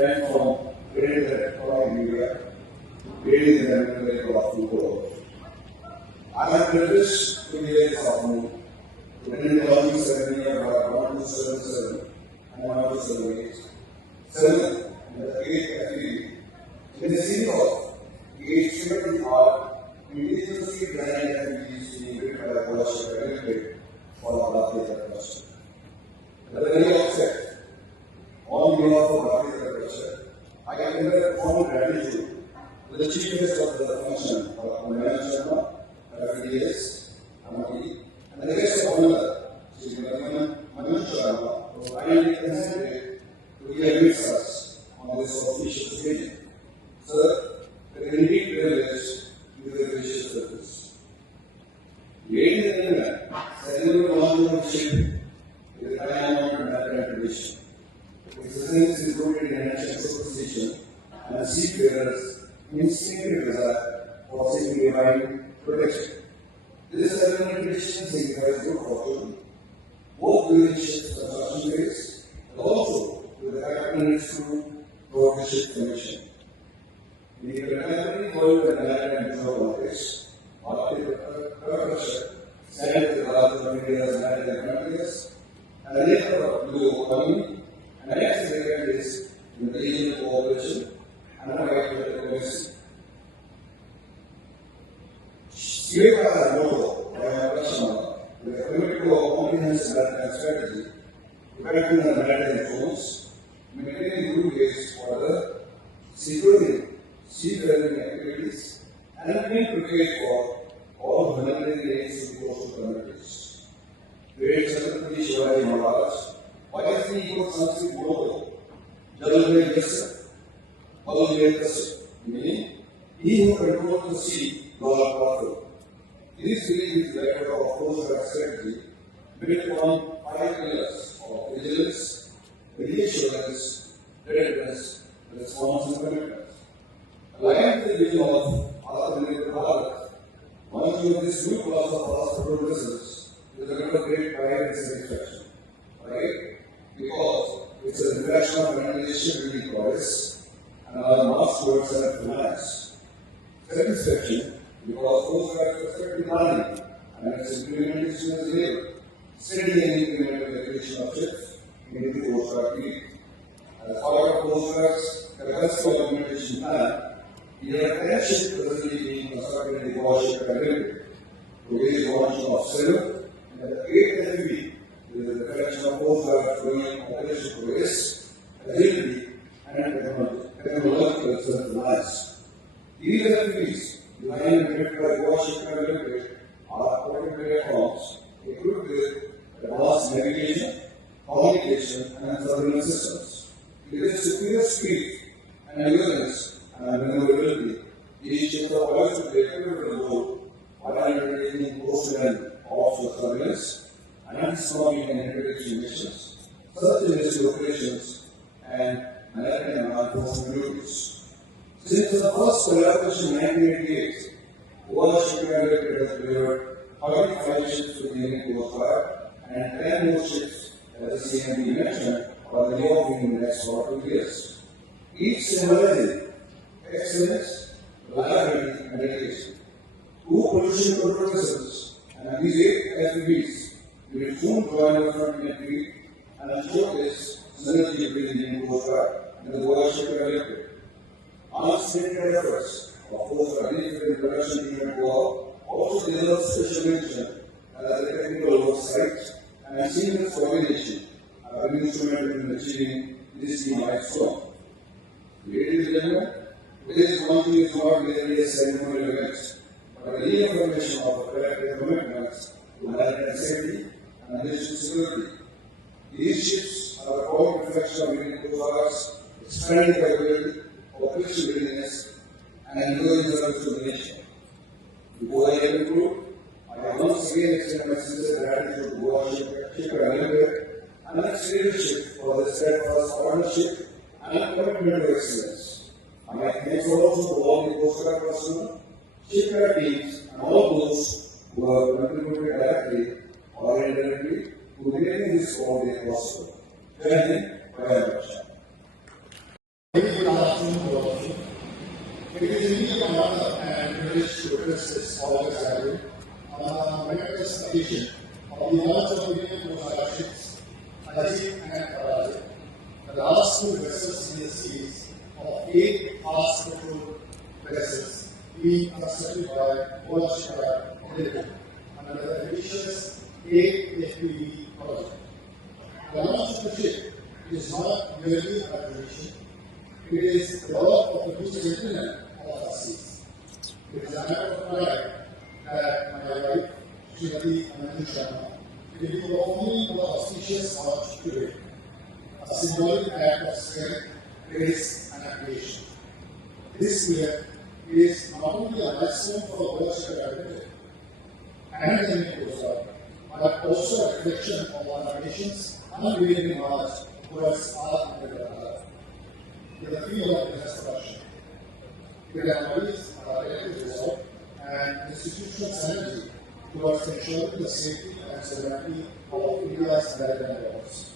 went from creating the electronic media, creating the memory of the world. I am privileged to be a sophomore, attending the learning ceremony of 1277 and 1278. 7. And the 8th activity. In the series of 870 art, indigenously designed activities being written by the worship and for the Bharatiya culture. At the very outset, on behalf of Bharatiya culture, I convey profound gratitude to the chief guest of the function, Dr. Nayan Sharma, FDS, Amati, and the guest of honor, Sri Manu Sharma, who kindly consented to be amidst us on this auspicious occasion. Sir, it is indeed privilege to be the gracious service. Ladies and gentlemen, cellular launch of ship is a time-honored maritime tradition. Its essence is rooted in ancient superstition and the seafarers' instinctive desire for seeking divine protection. This ceremonial tradition signifies good fortune, both during ship's construction phase and also with the captain's crew toward the ship's commission. In the contemporary world and maritime reserve architecture stands the largest of India's maritime frontiers and the nature of blue economy, and next is in the regional cooperation and the right to diplomacy. Sierra has a motto by our customer with a commitment to a comprehensive maritime strategy, protecting the maritime zones, maintaining roadways for the securing seafaring activities, and being prepared for all humanitarian aids to coastal communities. Great Chhatrapati Shivaji Maharaj, why is the equal Sanskrit motto? Jal mein yasya, bal mein tasya, meaning he who controls the sea, God powerful. This belief is the record of coast guard strategy built upon 5 pillars of vigilance, reassurance, readiness, response, and commitment. Aligned with the vision of Atmanirbhar Bharat, launching of this new class of hospital vessels is a matter of great pride and satisfaction. Right? Because it's a reflection of organization building progress and our march towards self-reliance. Satisfaction because Coast Guard perspective planning and its implementation is able, steady and incremental acquisition of ships into the Coast Guard fleet. As part of Coast Guard's capacity augmentation plan, we have 10 ships presently being constructed in the warship academy. Today's launch of 7 and the 8th activity is a reflection of Coast Guard's growing operational progress, agility, and technological self-reliance. These activities, designed and built by warship academy, are ported platforms equipped with advanced navigation, communication, and surveillance systems. With superior speed and endurance and maneuverability, these ships are poised to play a pivotal role while undertaking coastal and offshore surveillance, anti-smuggling and interdiction missions, search and rescue operations, and maritime enforcement duties. Since the first collaboration in 1988, Warship Academy has delivered 35 ships to the Indian Coast Guard and 10 more ships, as the CMD mentioned, are developing in the next 2 years. Each symbolizing excellence, reliability, and dedication. 2 pollution control vessels and these 8 FPVs will soon join the front entry and showcase synergy between the Indian Coast Guard and the Warship Academy. Unstated efforts of Coast Guard in production team at Goa also deserve special mention as a technical oversight and seamless coordination are instrumental in achieving this key milestone. Ladies and gentlemen, today's launching is not merely a ceremonial event, but a reaffirmation of the collective commitments to maritime safety and national security. These ships are a proud reflection of Indian Coast Guard's expanding capability, operational readiness, and enduring service to the nation. Before I conclude, I once again extend my sincere gratitude to Warship Academy and its leadership for the steadfast partnership and commitment to excellence. My thanks also to all the Coast Guard personnel, shipyard teams, and all those who have contributed directly or indirectly to making this all day possible. Thank you very much. It is indeed an honor and privilege to address this august gathering on a momentous occasion of the launch of the Indian starships Ajit and Parajit, the last two vessels in the series of 8 fast patrol vessels being constructed by Goa Shipyard Limited under the ambitious 8 FPV project. The launch of the ship is not merely a tradition, it is the work of the two gentlemen of our seas. It is a matter of pride that my wife, Srimati Anandi Sharma, will be performing the auspicious launch today, a symbolic act of strength, grace, and appreciation. This year is not only a milestone for Goa Shipyard Limited and the Indian Coast Guard, but also a reflection of our nation's unwavering march towards our Bharat. With the field of business production, it embodies our collective resolve and institutional synergy towards ensuring the safety and sovereignty of India's maritime waters.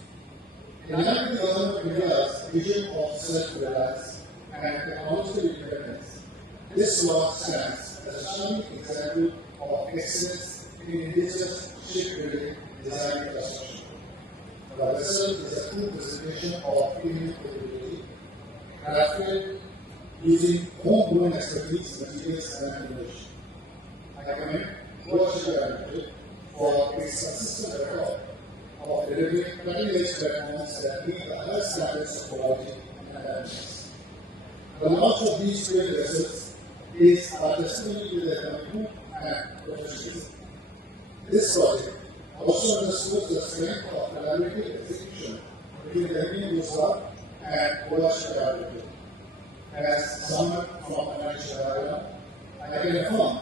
In line with the government of India's vision of self-reliance and technological independence, this law stands as a shining example of excellence in indigenous shipbuilding design and construction. The vessel is a true presentation of Indian capability, crafted using homegrown expertise, materials, and innovation. I commend Goa Shipyard Limited for its consistent record of delivering cutting-edge platforms that meet the highest standards of quality and dynamics. The launch of these 12 vessels is a testimony to their commitment and professionalism. This project also underscores the strength of collaborative execution between the Indian Coast Guard and Goa Shipyard Limited. As someone from financial background, I can affirm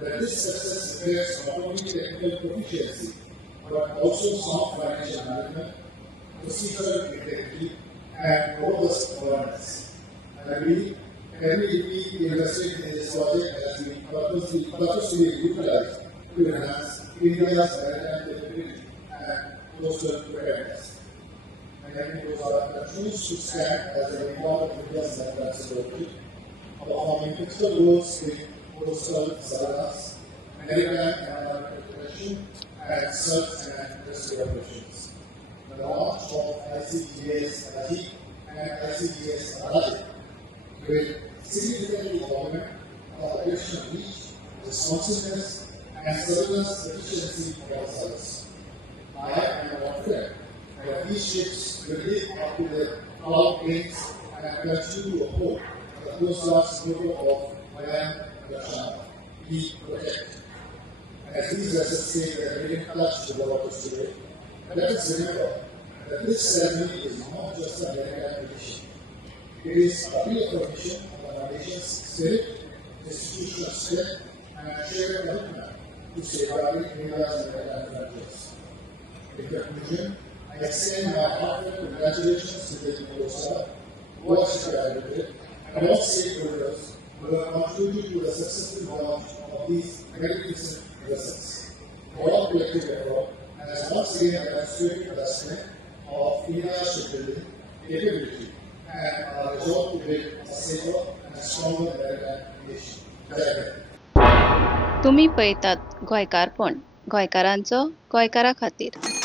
that this success reflects not only technical proficiency but also sound financial management, procedural integrity, and robust governance. I believe every rupee invested in this project has been purposely utilized to enhance India's maritime capability and coastal preparedness. And those are continues to stand as a record of India's maritime security, performing critical roles in coastal surveillance, maritime and environmental protection, and search and rescue operations. The launch of ICGS Ajit and ICGS Parajit will significantly augment the operational reach, responsiveness, and surveillance efficiency of our service. I am confident that these ships will live up to their proud aims and continue to uphold the Coast Guard's motto of Mayam Lakshana, we protect. As these vessels say that we didn't touch the waters today, let us remember that this ceremony is not just a maritime tradition. It is a reaffirmation of our nation's spirit, institutional strength, and shared commitment to safeguarding India's maritime frontiers. In conclusion, I extend my heartfelt congratulations to the Indian Coast Guard, Goa Shipyard Limited, and all stakeholders who have contributed to the successful launch of these magnificent vessels. Our collective effort has once again demonstrated the strength of India's shipbuilding capability and our resolve to build a safer and stronger maritime nation. Jai Hind. तुम्ही पळयतात गोंयकारपण गोंयकारांचो गोंयकारा खातीर.